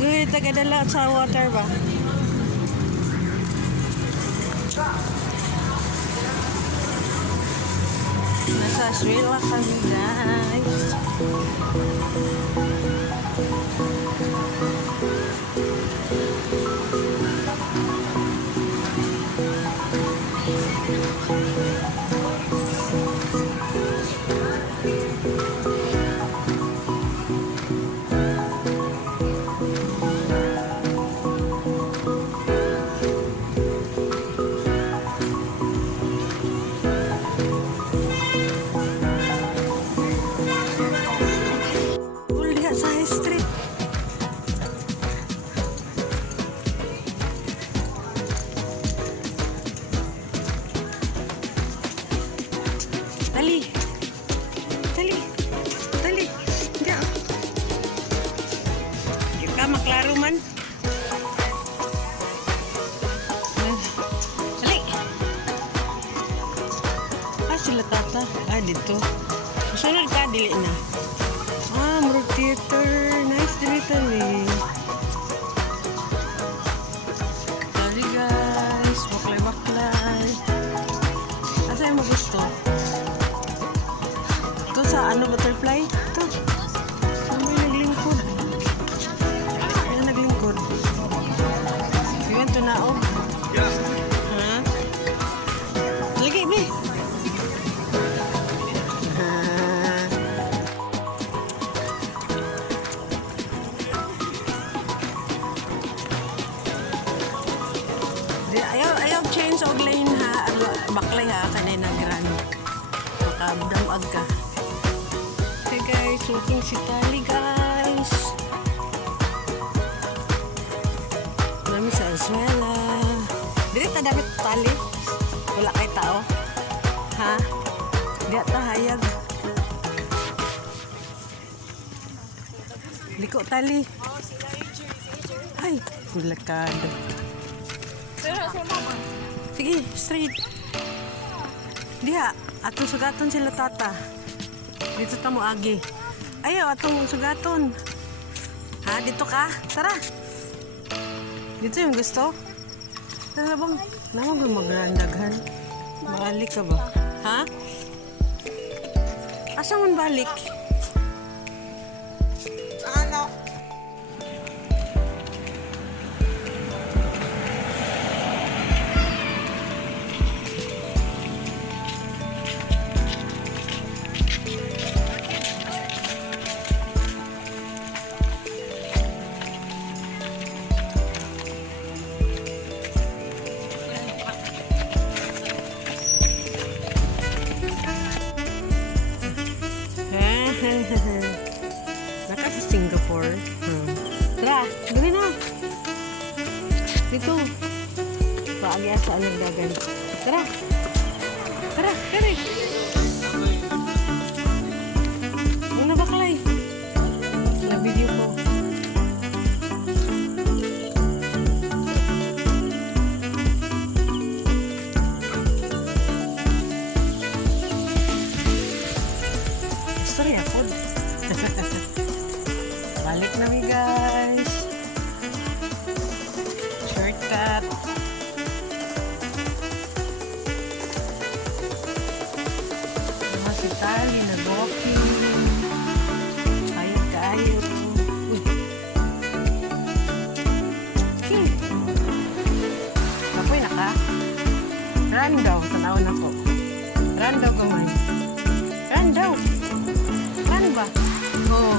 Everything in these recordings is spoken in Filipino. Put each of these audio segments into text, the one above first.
Gawin tagadala sa water ba? Nasa Sri Lanka kami guys. Dali. Dali. Dali. Diyan. Kita maklaro man. Dali. Sila tata. Dito. Sunod ka, dili na. Murag theater. Nice dili tali. Dali guys. Baklay-baklay. Asa yung gusto? Ito sa butterfly? Ito. May naglingkod. May naglingkod. Yun, tunaog. Ha? Lagi, be. Ayaw change og lane ha. Baklay ha. Kanina grano. Makabdamag ka. Okay guys, walking si Tali guys. Marami sa Azuela. Dili ta dapat tali. Wala kay tao. Ha? Di ta hayag. Liko tali. Ay, bulakado. Sige, straight. Diha, atong sugaton sila tata. Dito ta mo agi. Ayaw, atong sugaton. Ha, dito ka? Tara. Dito yung gusto? Tara bang, naman bang magrandaghan? Balik ka ba? Ha? Asa man balik? Ano? Naka sa Singapore. Tara, gawin na. Dito. Paagi sa nagdagan. Tara. Tara, kari. Una baklay. Sa video ko. Sorry ako. Balik na mi guys. Shortcut. Masih tali na walking. Kayo. Uy. Apoy na ka? Run daw. Tanawin ako. Run daw kamay. Run daw. Run ba? Oo.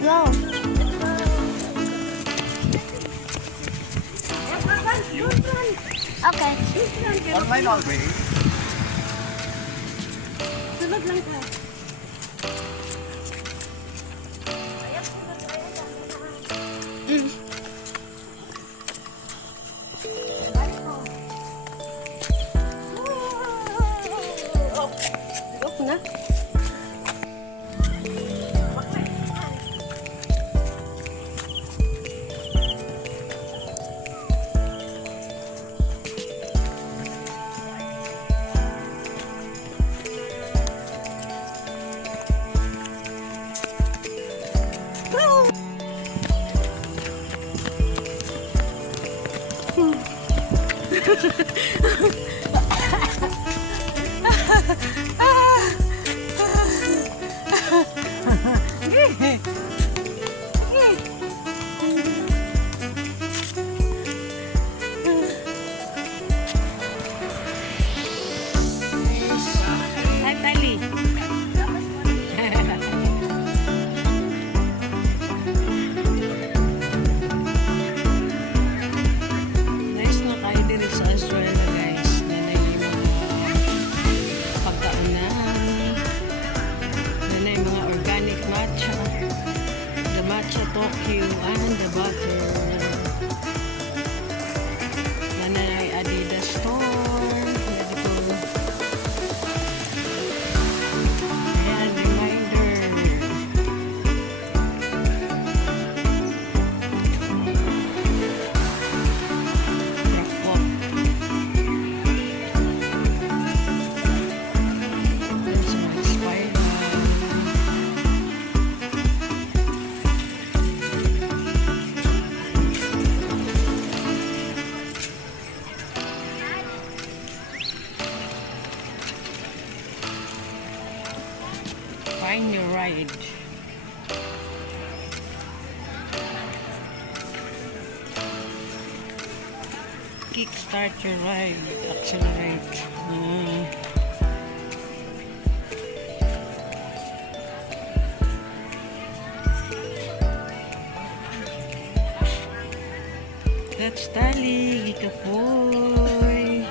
Go. Okay. On my way. Sunod lang ka. Na? Hi, Tali. Nice na kayo din sa Australia, guys. Nanay yung mga pagkaunan. Nanay yung mga organic matcha. The matcha Tokyo and the butter. Nanay Adidas store. Dito. Ayan, reminder. Rockport. There's my spider. Find your ride. Kickstart your ride. Accelerate. That's Tali. Gikapoy.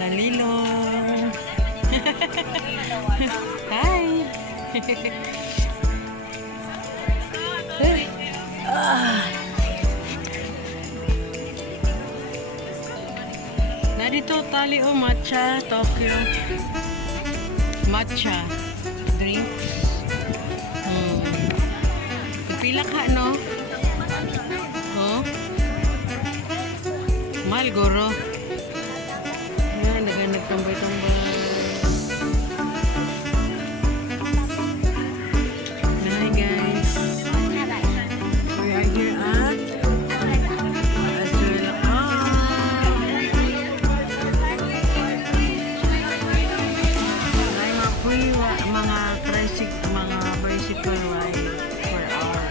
Talilong. Hi. Narito Tali o matcha Tokyo. Matcha drinks. Pila ka no? Oh. Malgoro. Yan, nagtambay-tambay. Hi guys. We are here at Australia. Ay, mga tricycle, mga bicycle ride per hour.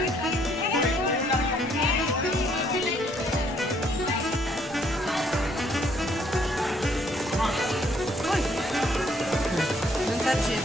Don't touch it.